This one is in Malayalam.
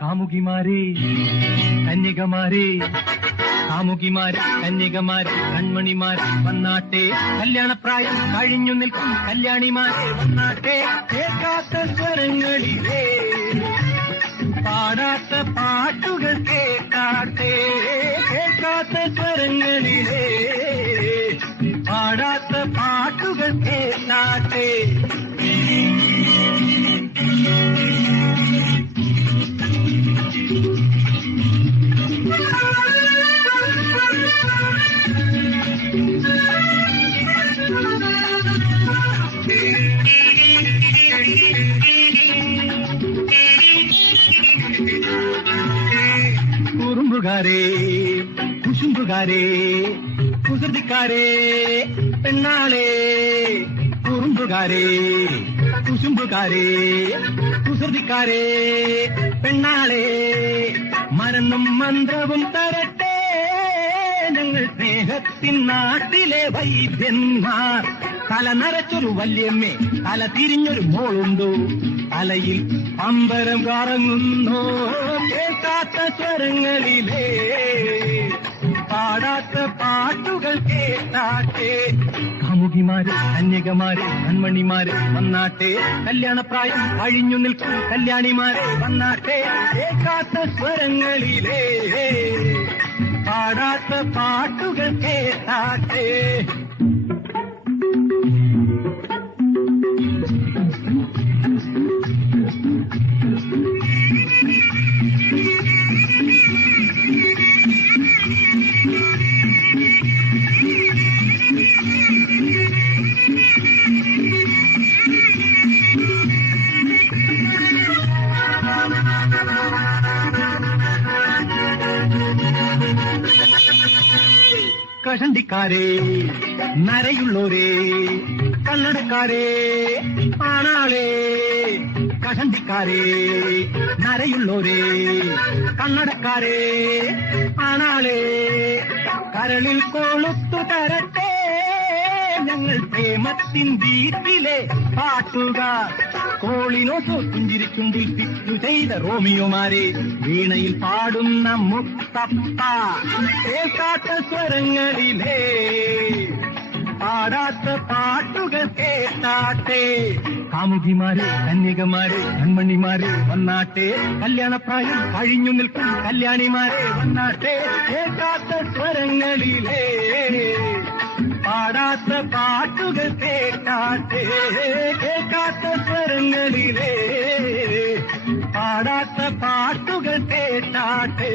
കാമുകിമാരെ കന്യകമാരെ കാമുകിമാരെ കന്യകമാരെ കൺമണിമാരെ വന്നാട്ടെ, കല്യാണപ്രായം കഴിഞ്ഞു നിൽക്കും കല്യാണിമാരെ വന്നാട്ടെ. കേൾക്കാത്ത സ്വരങ്ങളിലേ പാടാത്ത പാട്ടുകൾ കേട്ടാട്ടെ, കേൾക്കാത്ത സ്വരങ്ങളിലേ പാടാത്ത പാട്ടുകൾ കേട്ടാട്ടെ. കുറുമ്പുകാരേ കുശുമ്പുകാരേ കുസൃതിക്കാരേ പെണ്ണാളേ, കുറുമ്പുകാരേ കുശുമ്പുകാരേ കുസൃതിക്കാരേ പെണ്ണാളേ, മരുന്നും മന്ത്രവും തരട്ടെ ഞങ്ങൾ സ്നേഹത്തിൻ നാട്ടിലെ വൈദ്യന്മാർ. തല നരച്ചൊരു വല്യമ്മേ, തല തിരിഞ്ഞൊരു മോളുണ്ടോ, തലയിൽ അമ്പരം കറങ്ങുന്നോ. കേൾക്കാത്ത സ്വരങ്ങളിലേ പാടാത്ത പാട്ടുകൾ കേട്ടാട്ടെ. കാമുകിമാരെ കന്യകമാരെ കൺമണിമാരെ വന്നാട്ടെ, കല്യാണപ്രായം കഴിഞ്ഞു നിൽക്കും കല്യാണിമാരെ വന്നാട്ടെ. കേൾക്കാത്ത സ്വരങ്ങളിലേ പാടാത്ത പാട്ടുകൾ കേട്ടാട്ടെ. കഷണ്ടിക്കാരേ നരയുള്ളോരേ കന്നടക്കാരേ ആണാളേ, കഷണ്ടിക്കാരേ നരയുള്ളോരേ കന്നടക്കാരേ ആണാളേ, കരളിൽ കൊളുത്തു തരട്ടെ ഞങ്ങൾ പ്രേമത്തിൻ വീട്ടിലെ പാട്ടുകാർ. കോളിനോസോ പുഞ്ചിരിക്കുണ്ടിൽ പിറ്റു ചെയ്ത റോമിയോമാരെ, വീണയിൽ പാടുന്ന മുത്തപ്പ. കേൾക്കാത്ത സ്വരങ്ങളിലേ പാടാത്ത പാട്ടുകൾ കേട്ടാട്ടെ. കാമുകിമാരെ കന്യകമാരെ കൺമണിമാരെ വന്നാട്ടെ, കല്യാണപ്രായം കഴിഞ്ഞു നിൽക്കും കല്യാണിമാരെ വന്നാട്ടെ. കേൾക്കാത്ത സ്വരങ്ങളിലേ പാടാത്ത പാട്ടുകൾ കേട്ടാട്ടെ, കേൾക്കാത്ത സ്വരങ്ങളിലേ പാടാത്ത പാട്ടുകൾ കേട്ടാട്ടെ.